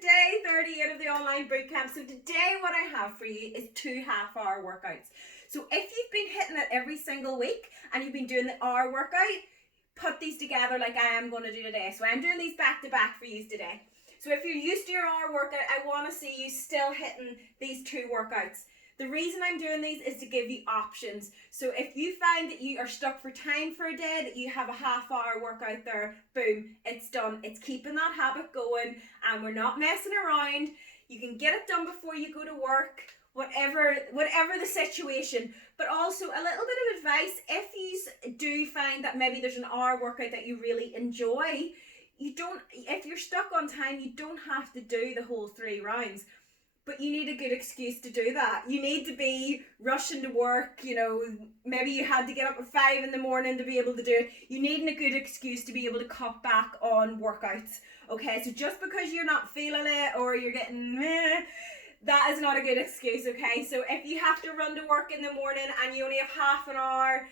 day 38 of the online bootcamp. So today what I have for you is 2 half-hour workouts. So if you've been hitting it every single week and you've been doing the hour workout, put these together like I am going to do today. So I'm doing these back to back for you today. So if you're used to your hour workout, I want to see you still hitting these 2 workouts. The reason I'm doing these is to give you options. So if you find that you are stuck for time for a day, that you have a half-hour workout there, boom, it's done. It's keeping that habit going and we're not messing around. You can get it done before you go to work, whatever the situation. But also a little bit of advice, if you do find that maybe there's an hour workout that you really enjoy, if you're stuck on time, you don't have to do the whole 3 rounds. But you need a good excuse to do that. You need to be rushing to work, maybe you had to get up at 5 in the morning to be able to do it. You need a good excuse to be able to cut back on workouts. Okay, so just because you're not feeling it or you're getting that is not a good excuse, okay? So if you have to run to work in the morning and you only have half an hour,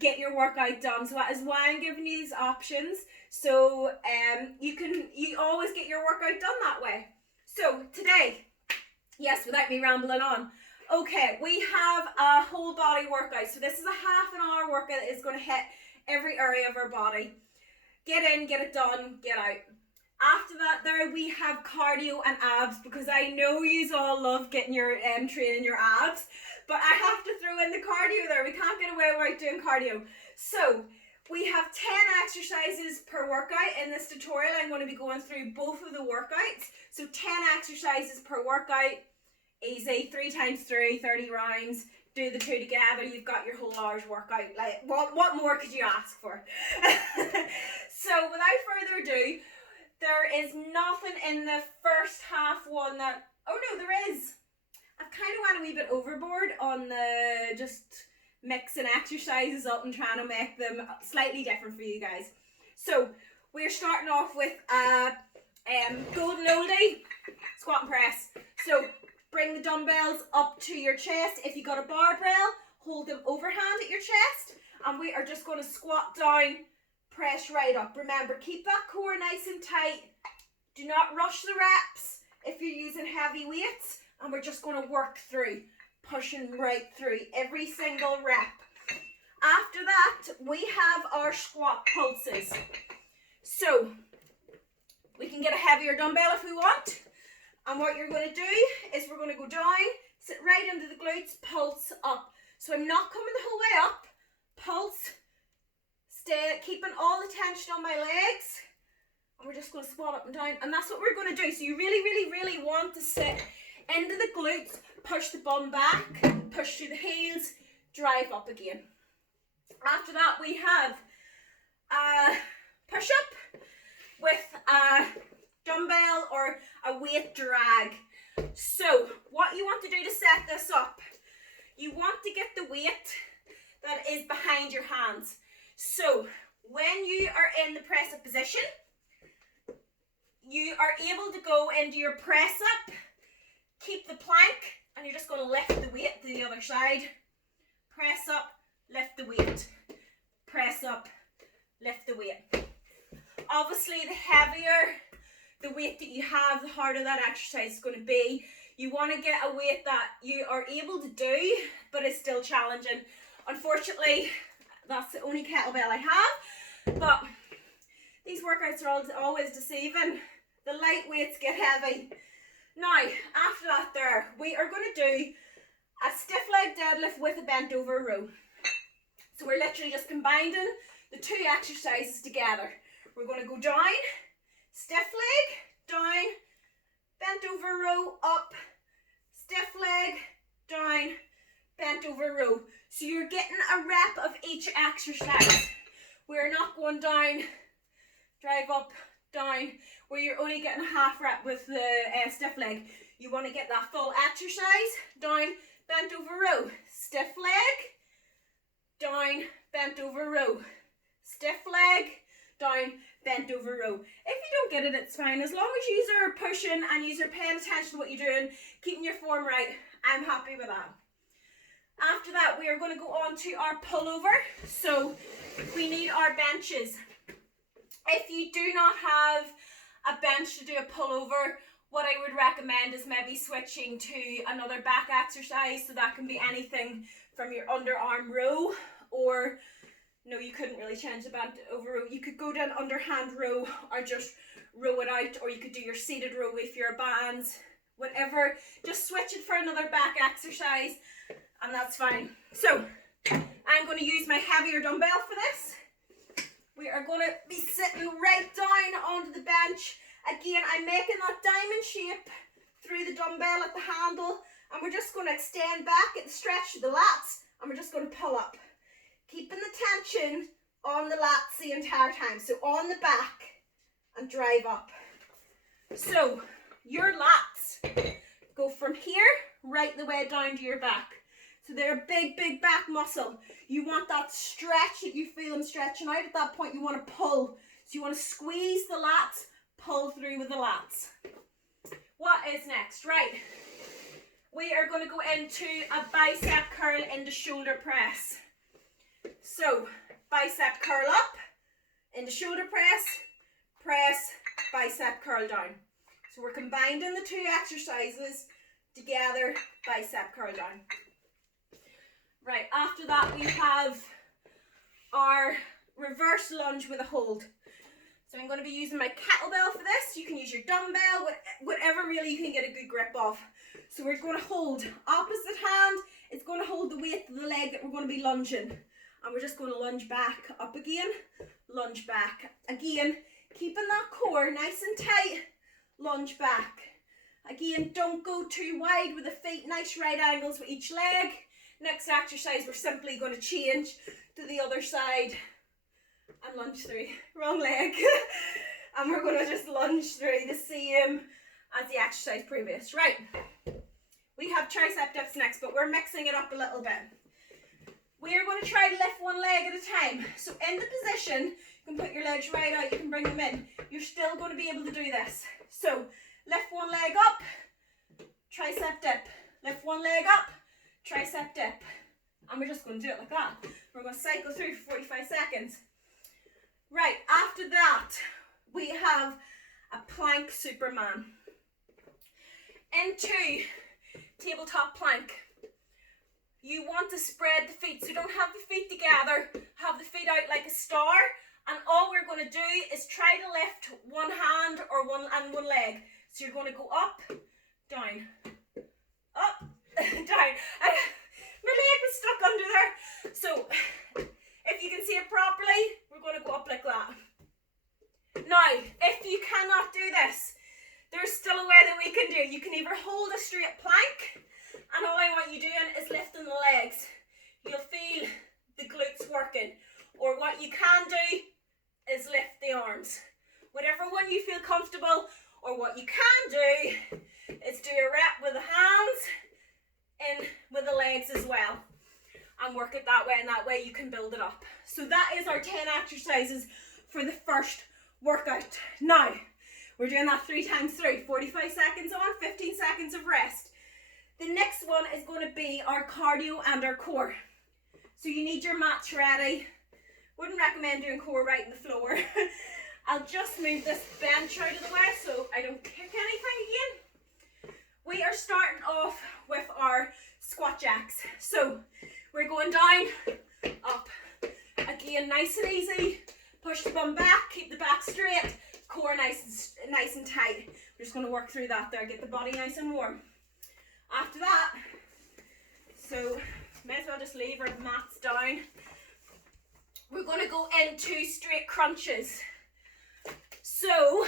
get your workout done. So that is why I'm giving you these options. So you always get your workout done that way. So today, yes, without me rambling on. Okay, we have a whole body workout. So this is a half an hour workout that is going to hit every area of our body. Get in, get it done, get out. After that there we have cardio and abs, because I know you all love getting your training your abs, but I have to throw in the cardio there. We can't get away without doing cardio. So we have 10 exercises per workout. In this tutorial I'm going to be going through both of the workouts. So 10 exercises per workout, easy, 3 times 3, 30 rounds. Do the 2 together, you've got your whole hour's workout. Like, what more could you ask for? So without further ado, there is nothing in the first half one that, oh no, there is. I've kind of went a wee bit overboard on the just mixing exercises up and trying to make them slightly different for you guys. So we're starting off with golden oldie, squat and press. So bring the dumbbells up to your chest. If you got a barbell, hold them overhand at your chest, and we are just going to squat down, press right up. Remember, keep that core nice and tight. Do not rush the reps if you're using heavy weights, and we're just going to work through, pushing right through every single rep. After that, we have our squat pulses. So we can get a heavier dumbbell if we want, and what you're going to do is we're going to go down, sit right into the glutes, pulse up. So I'm not coming the whole way up, pulse, stay, keeping all the tension on my legs, and we're just going to squat up and down, and that's what we're going to do. So you really want to sit into the glutes, push the bum back, push through the heels, drive up again. After that we have a push-up with a dumbbell or a weight drag. So what you want to do to set this up, you want to get the weight that is behind your hands. So when you are in the press up position, you are able to go into your press up, keep the plank, and you're just going to lift the weight to the other side. Press up, lift the weight. Press up, lift the weight. Obviously the heavier the weight that you have, the harder that exercise is going to be. You want to get a weight that you are able to do, but is still challenging. Unfortunately, that's the only kettlebell I have, but these workouts are always deceiving. The light weights get heavy. Now, after that there, we are going to do a stiff leg deadlift with a bent over row. So we're literally just combining the 2 exercises together. We're going to go down, stiff leg, down, bent over row, up, stiff leg, down, bent over row. So you're getting a rep of each exercise. We're not going down, drive up, down, where you're only getting a half rep with the stiff leg. You want to get that full exercise, down, bent over row, stiff leg, down, bent over row, stiff leg, down, bent over row. If you don't get it, it's fine. As long as you are pushing and you are paying attention to what you're doing, keeping your form right, I'm happy with that. After that, we are going to go on to our pullover. So we need our benches. If you do not have a bench to do a pullover, what I would recommend is maybe switching to another back exercise. So that can be anything from your underarm row, or no, you couldn't really change the band over row. You could go down underhand row or just row it out, or you could do your seated row with your bands, whatever. Just switch it for another back exercise and that's fine. So I'm going to use my heavier dumbbell for this. We are going to be sitting right down onto the bench. Again, I'm making that diamond shape through the dumbbell at the handle, and we're just going to extend back at the stretch of the lats, and we're just going to pull up, keeping the tension on the lats the entire time. So on the back and drive up. So your lats go from here right the way down to your back. So they're a big, big back muscle. You want that stretch, that you feel them stretching out. At that point, you want to pull. So you want to squeeze the lats, pull through with the lats. What is next? Right. We are going to go into a bicep curl into shoulder press. So bicep curl up, into shoulder press, press, bicep curl down. So we're combining the two exercises together, bicep curl down. Right, after that we have our reverse lunge with a hold. So I'm going to be using my kettlebell for this. You can use your dumbbell, whatever really you can get a good grip of. So we're going to hold opposite hand. It's going to hold the weight of the leg that we're going to be lunging. And we're just going to lunge back, up again, lunge back. Again, keeping that core nice and tight, lunge back. Again, don't go too wide with the feet, nice right angles with each leg. Next exercise, we're simply going to change to the other side and lunge through. Wrong leg. And we're going to just lunge through the same as the exercise previous. Right. We have tricep dips next, but we're mixing it up a little bit. We're going to try to lift one leg at a time. So in the position, you can put your legs right out, you can bring them in. You're still going to be able to do this. So lift one leg up, tricep dip. Lift one leg up, tricep dip. And we're just going to do it like that. We're going to cycle through for 45 seconds. Right, after that, we have a plank Superman. Into tabletop plank. You want to spread the feet, so don't have the feet together, have the feet out like a star, and all we're going to do is try to lift one hand or one leg. So you're going to go up, down, up, down. My leg was stuck under there. So if you can see it properly, we're going to go up like that. Now, if you cannot do this, there's still a way that we can do it. You can either hold a straight plank, and all I want you doing is lifting the legs. You'll feel the glutes working. Or what you can do is lift the arms. Whatever one you feel comfortable, or what you can do is do a rep with the hands in with the legs as well. And work it that way, and that way you can build it up. So that is our 10 exercises for the first workout. Now, we're doing that 3 times through. 45 seconds on, 15 seconds of rest. The next one is going to be our cardio and our core. So you need your mats ready. Wouldn't recommend doing core right in the floor. I'll just move this bench out of the way so I don't kick anything again. We are starting off with our squat jacks. So we're going down, up. Again, nice and easy. Push the bum back, keep the back straight, core nice and tight. We're just going to work through that there, get the body nice and warm. After that, so may as well just leave our mats down. We're going to go into straight crunches. So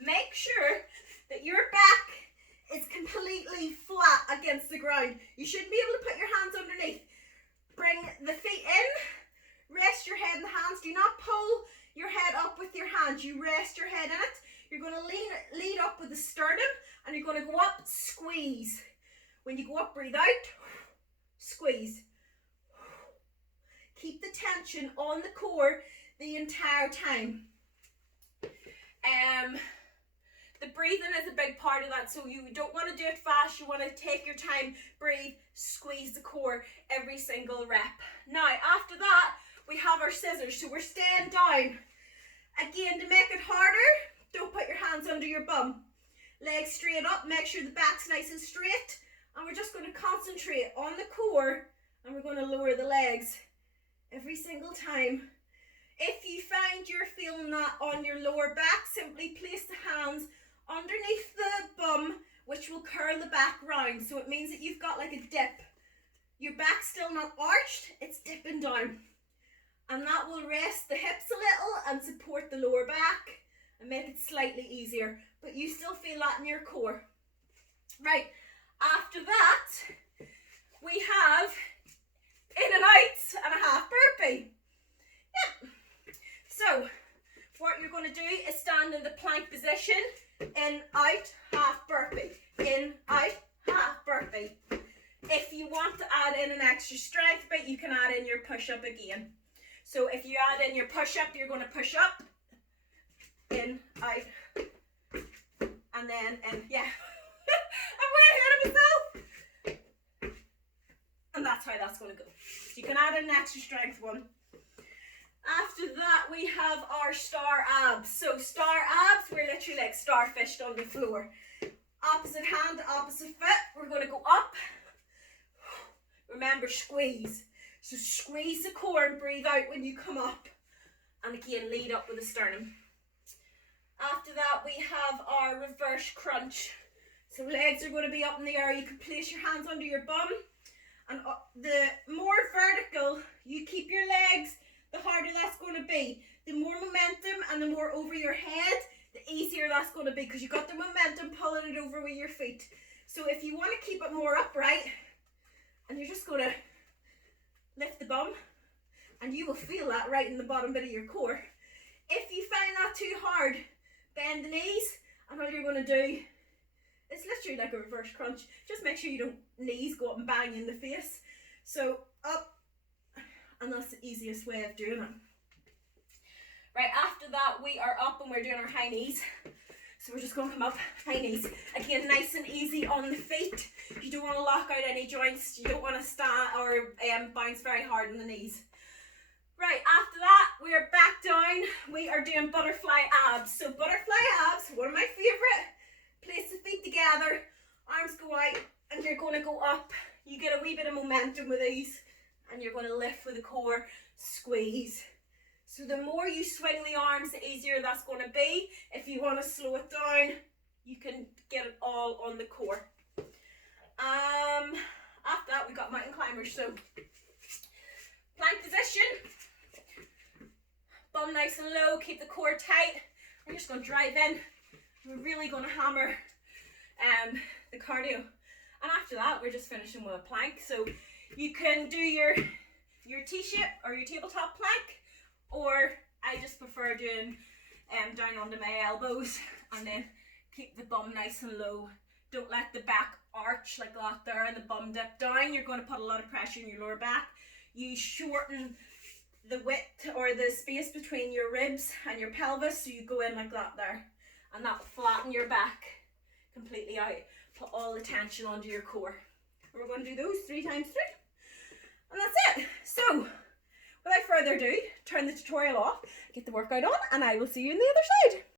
make sure that your back is completely flat against the ground. You shouldn't be able to put your hands underneath. Bring the feet in, rest your head in the hands. Do not pull your head up with your hands. You rest your head in it. You're going to lead up with the sternum, and you're going to go up, squeeze. When you go up, breathe out, squeeze. Keep the tension on the core the entire time. The breathing is a big part of that, so you don't want to do it fast. You want to take your time, breathe, squeeze the core every single rep. Now, after that, we have our scissors. So we're staying down. Again, to make it harder, don't put your hands under your bum. Legs straight up, make sure the back's nice and straight. And we're just going to concentrate on the core, and we're going to lower the legs every single time. If you find you're feeling that on your lower back, simply place the hands underneath the bum, which will curl the back round. So it means that you've got like a dip. Your back's still not arched, it's dipping down. And that will rest the hips a little and support the lower back and make it slightly easier. But you still feel that in your core. Right, after that, we have in and out and a half burpee. Yep. So, what you're going to do is stand in the plank position, in, out, half burpee, in, out, half burpee. If you want to add in an extra strength bit, you can add in your push-up again. So if you add in your push-up, you're going to push up, in, out, and then in, yeah. I'm way ahead of myself. And that's how that's going to go. So you can add in an extra strength one. After that, we have our star abs. So star abs, we're literally like starfished on the floor. Opposite hand, opposite foot. We're going to go up. Remember, squeeze. So squeeze the core and breathe out when you come up. And again, lead up with the sternum. After that, we have our reverse crunch. So legs are going to be up in the air. You can place your hands under your bum. And the more vertical you keep your legs, the harder that's going to be. The more momentum and the more over your head, the easier that's going to be, because you've got the momentum pulling it over with your feet. So if you want to keep it more upright, and you're just going to lift the bum, and you will feel that right in the bottom bit of your core. If you find that too hard, bend the knees, and all you're going to do, it's literally like a reverse crunch. Just make sure you don't knees go up and bang in the face. So up, and that's the easiest way of doing it. Right, after that we are up and we're doing our high knees. So we're just going to come up, high knees. Again, nice and easy on the feet. You don't want to lock out any joints. You don't want to stand or bounce very hard on the knees. Right, after that we are back down. We are doing butterfly abs. So butterfly abs, one of my favourite. Place the feet together, arms go out, and you're going to go up. You get a wee bit of momentum with these, and you're going to lift with the core, squeeze. So the more you swing the arms, the easier that's going to be. If you want to slow it down, you can get it all on the core. After that, we got mountain climbers. So plank position, bum nice and low, keep the core tight. We're just going to drive in. We're really going to hammer the cardio. And after that, we're just finishing with a plank. So you can do your T-shape or your tabletop plank, or I just prefer doing down onto my elbows, and then keep the bum nice and low. Don't let the back arch like that there and the bum dip down. You're going to put a lot of pressure in your lower back. You shorten the width or the space between your ribs and your pelvis, so you go in like that there. And that will flatten your back completely out. Put all the tension onto your core. We're going to do those 3 times 3. And that's it. So, without further ado, turn the tutorial off, get the workout on, and I will see you on the other side.